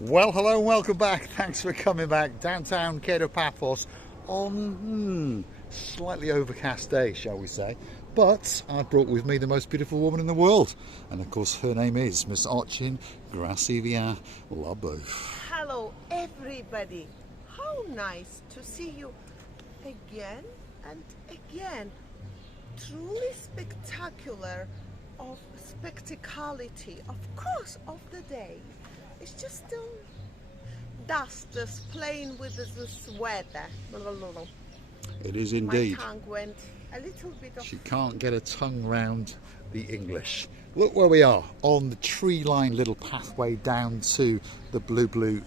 Well, hello and welcome back. Thanks for coming back. Downtown Kato Paphos on slightly overcast day, shall we say. But I brought with me the most beautiful woman in the world. And of course her name is Miss Ochin Gracivia Labouf. Hello everybody. How nice to see you again and again. Truly spectacular of spectacality, of course, of the day. It's just dust just playing with this weather. It is indeed. My tongue went a little bit of... She can't get her tongue round the English. Look where we are, on the tree-lined little pathway down to the blue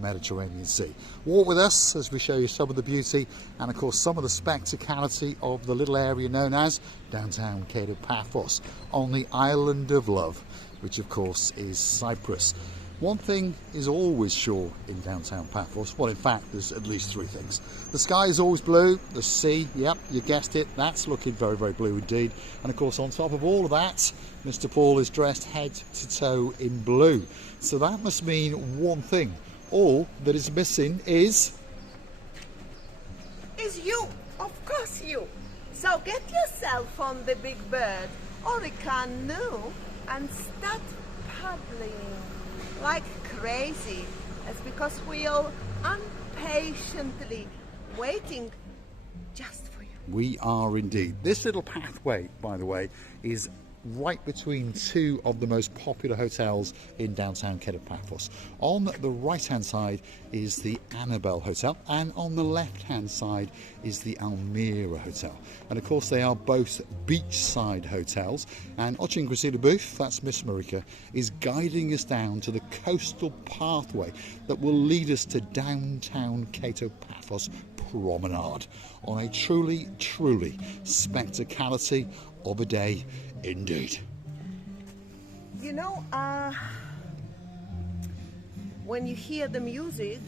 Mediterranean Sea. Walk with us as we show you some of the beauty and of course some of the spectacality of the little area known as downtown Kato Paphos on the island of love, which of course is Cyprus. One thing is always sure in downtown Paphos. Well, in fact, there's at least three things. The sky is always blue. The sea, yep, you guessed it, that's looking very, very blue indeed. And of course, on top of all of that, Mr. Paul is dressed head to toe in blue. So that must mean one thing. All that is missing is you, of course you. So get yourself on the big bird or a canoe and start paddling like crazy. It's because we are impatiently waiting just for you. We are indeed. This little pathway, by the way, is right between two of the most popular hotels in downtown Kato Paphos. On the right hand side is the Annabelle Hotel and on the left hand side is the Almira Hotel, and of course they are both beachside hotels. And Ochin Gracivia Labouf, that's Miss Marika, is guiding us down to the coastal pathway that will lead us to downtown Kato Paphos promenade on a truly spectacality of a day indeed. You know, when you hear the music,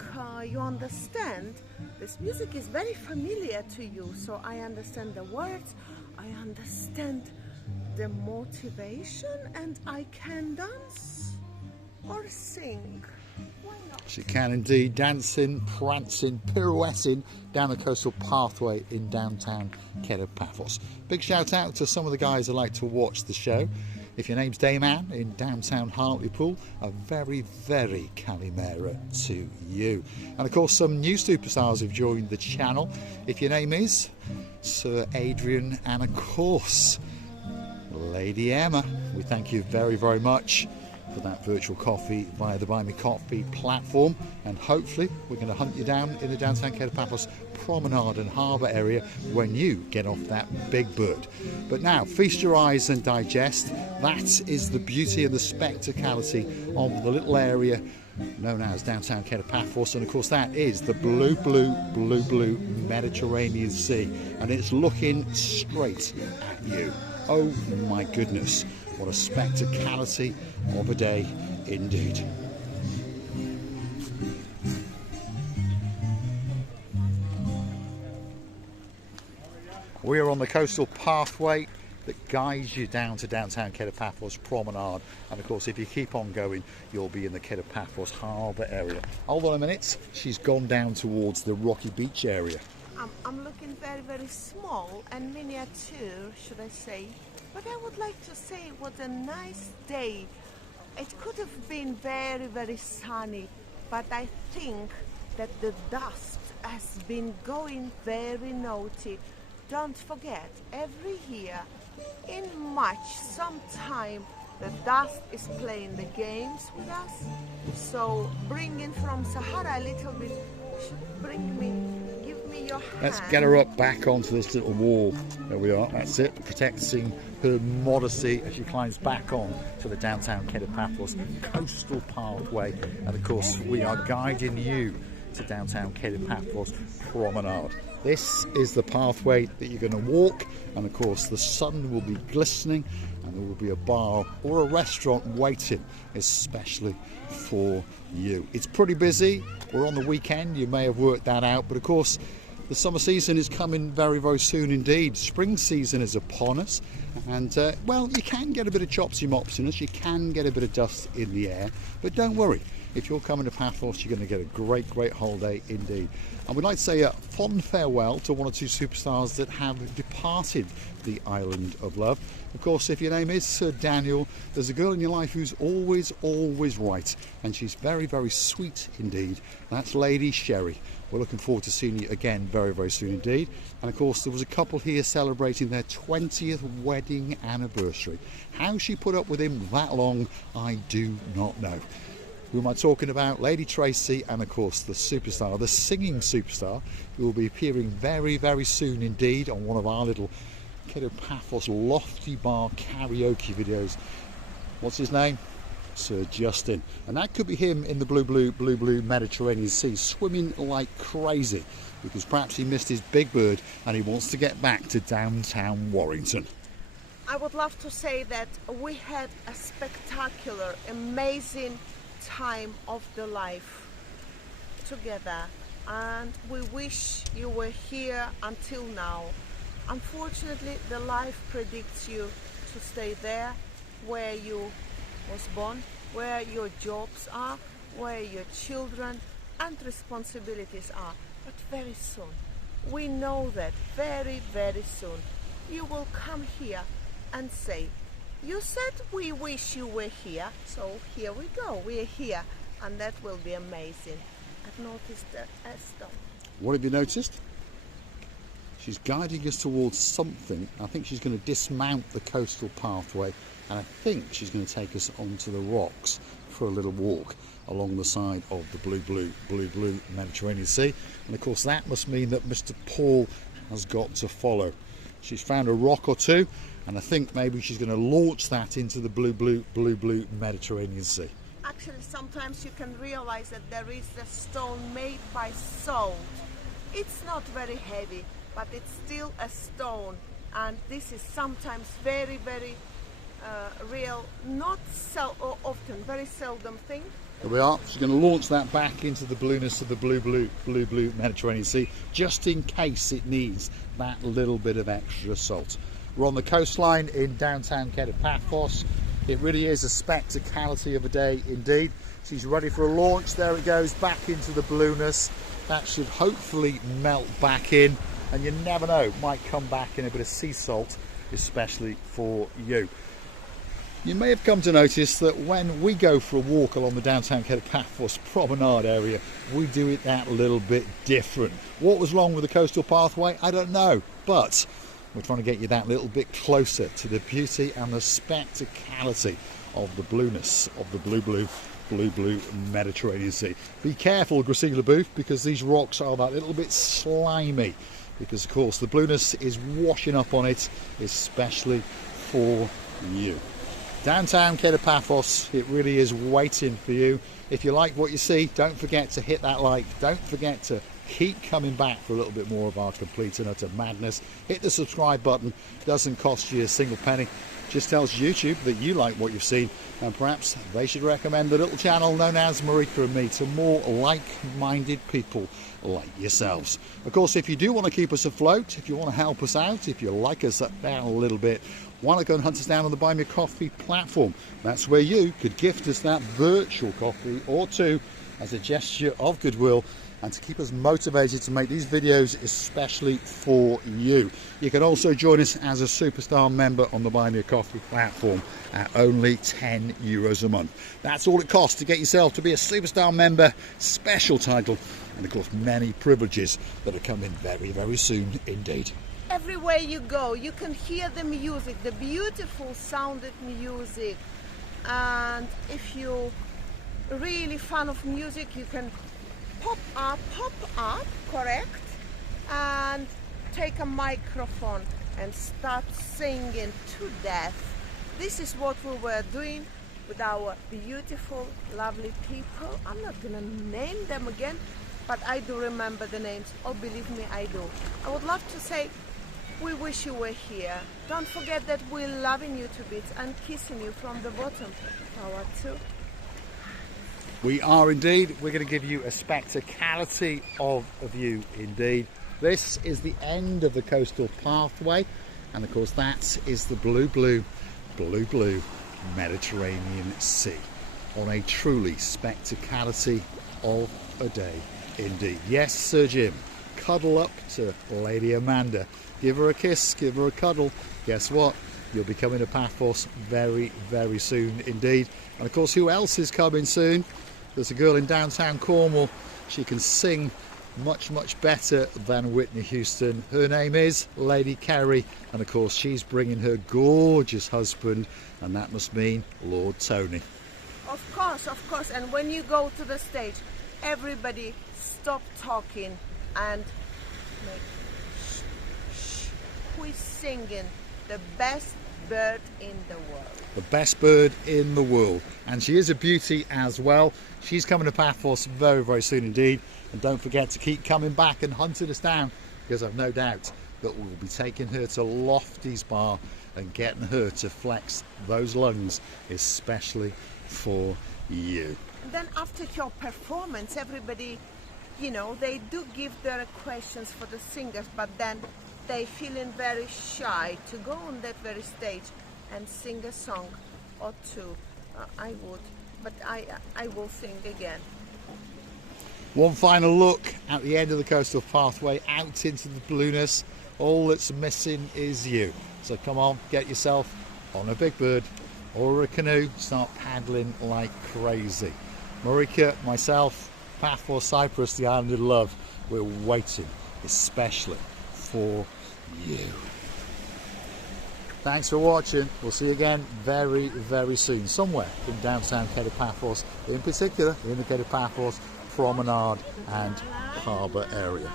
you understand this music is very familiar to you. So I understand the words, I understand the motivation, and I can dance or sing. Why not? She can indeed, dancing, prancing, pirouetting down the coastal pathway in downtown Kato Paphos. Big shout out to some of the guys that like to watch the show. If your name's Dayman in downtown Hartlepool, a very Kalimera to you. And of course some new superstars have joined the channel. If your name is Sir Adrian and of course Lady Emma, we thank you very much for that virtual coffee via the Buy Me Coffee platform, and hopefully we're going to hunt you down in the downtown Kato Paphos promenade and harbour area when you get off that big bird. But now feast your eyes and digest. That is the beauty and the spectacality of the little area known as downtown Kato Paphos, and of course that is the blue Mediterranean Sea, and it's looking straight at you. Oh my goodness, what a spectacality of a day indeed. We are on the coastal pathway that guides you down to downtown Kato Paphos promenade, and of course if you keep on going you'll be in the Kato Paphos harbour area. Hold on a minute, she's gone down towards the rocky beach area. I'm looking very small and miniature, should I say, but I would like to say what a nice day. It could have been very sunny, but I think that the dust has been going very naughty. Don't forget, every year in March sometime the dust is playing the games with us. So bringing from Sahara a little bit, give me your hand. Let's get her up back onto this little wall. There we are, that's it, protecting her modesty as she climbs back on to the downtown Kato Paphos coastal pathway. And of course we are guiding you to downtown Kato Paphos promenade. This is the pathway that you're going to walk, and of course the sun will be glistening and there will be a bar or a restaurant waiting especially for you. It's pretty busy, we're on the weekend, you may have worked that out, but of course The summer season is coming very, very soon indeed. Spring season is upon us, and well, you can get a bit of chopsy-mopsiness, you can get a bit of dust in the air, but don't worry. If you're coming to Paphos, you're going to get a great, great holiday indeed. And we'd like to say a fond farewell to one or two superstars that have departed the island of love. Of course, if your name is Sir Daniel, there's a girl in your life who's always, always right, and she's very, very sweet indeed. That's Lady Sherry. We're looking forward to seeing you again very, very soon indeed. And of course, there was a couple here celebrating their 20th wedding anniversary. How she put up with him that long, I do not know. Who am I talking about? Lady Tracy, and of course the superstar, the singing superstar, who will be appearing very, very soon indeed on one of our little Kato Paphos Lofty Bar karaoke videos. What's his name? Sir Justin. And that could be him in the blue Mediterranean Sea, swimming like crazy, because perhaps he missed his big bird and he wants to get back to downtown Warrington. I would love to say that we had a spectacular, amazing time of the life together, and we wish you were here until now. Unfortunately, the life predicts you to stay there where you was born, where your jobs are, where your children and responsibilities are. But very soon, we know that very, very soon, you will come here and say, you said we wish you were here, so here we go, we're here, and that will be amazing. I've noticed that Esther. What have you noticed? She's guiding us towards something. I think she's going to dismount the coastal pathway, and I think she's going to take us onto the rocks for a little walk along the side of the blue Mediterranean Sea. And of course that must mean that Mr. Paul has got to follow. She's found a rock or two, and I think maybe she's going to launch that into the blue Mediterranean Sea. Actually, sometimes you can realize that there is a stone made by salt. It's not very heavy, but it's still a stone, and this is sometimes very, very real, not so often, very seldom thing. Here we are. She's going to launch that back into the blueness of the blue Mediterranean Sea, just in case it needs that little bit of extra salt. We're on the coastline in downtown Kato Paphos. It really is a spectacality of a day indeed. She's ready for a launch. There it goes, back into the blueness. That should hopefully melt back in, and you never know, might come back in a bit of sea salt, especially for you. You may have come to notice that when we go for a walk along the downtown Kato Paphos promenade area, we do it that little bit different. What was wrong with the coastal pathway? I don't know, but we're trying to get you that little bit closer to the beauty and the spectacality of the blueness of the blue Mediterranean Sea. Be careful, Gracila Booth, because these rocks are that little bit slimy, because of course the blueness is washing up on it, especially for you. Downtown Kato Paphos, it really is waiting for you. If you like what you see, don't forget to hit that like. Don't forget to keep coming back for a little bit more of our complete and utter madness. Hit the subscribe button. Doesn't cost you a single penny. Just tells YouTube that you like what you've seen, and perhaps they should recommend the little channel known as Marika and me to more like-minded people like yourselves. Of course, if you do want to keep us afloat, if you want to help us out, if you like us down a little bit, why not go and hunt us down on the Buy Me a Coffee platform? That's where you could gift us that virtual coffee or two as a gesture of goodwill, and to keep us motivated to make these videos especially for you. You can also join us as a superstar member on the Buy Me a Coffee platform at only €10 a month. That's all it costs to get yourself to be a superstar member, special title, and of course many privileges that are coming very, very soon indeed. Everywhere you go, you can hear the music, the beautiful sounded music, and if you're really fan of music, you can pop up, correct, and take a microphone and start singing to death. This is what we were doing with our beautiful, lovely people. I'm not gonna name them again, but I do remember the names. Oh, believe me, I do. I would love to say, we wish you were here. Don't forget that we're loving you to bits and kissing you from the bottom of our too. We are indeed. We're going to give you a spectacality of a view indeed. This is the end of the coastal pathway, and of course that is the blue Mediterranean Sea, on a truly spectacality of a day indeed. Yes, Sir Jim, cuddle up to Lady Amanda, give her a kiss, give her a cuddle. Guess what? You'll be coming to Paphos very, very soon indeed. And of course, who else is coming soon? There's a girl in downtown Cornwall. She can sing much, much better than Whitney Houston. Her name is Lady Kerry, and of course she's bringing her gorgeous husband, and that must mean Lord Tony. Of course, and when you go to the stage, everybody stop talking and make shh. Who is singing? The best bird in the world. The best bird in the world, and she is a beauty as well. She's coming to Paphos very, very soon indeed, and don't forget to keep coming back and hunting us down, because I've no doubt that we'll be taking her to Lofty's Bar and getting her to flex those lungs, especially for you. And then after your performance, everybody, you know, they do give their questions for the singers, but then they feeling very shy to go on that very stage and sing a song or two. I would, but I will sing again. One final look at the end of the coastal pathway out into the blueness. All that's missing is you. So come on, get yourself on a big bird or a canoe, start paddling like crazy. Marika, myself, Paphos Cyprus, the island of love, we're waiting especially for you. Thanks for watching. We'll see you again very, very soon, somewhere in downtown Kato Paphos, in particular in the Kato Paphos promenade and harbour area.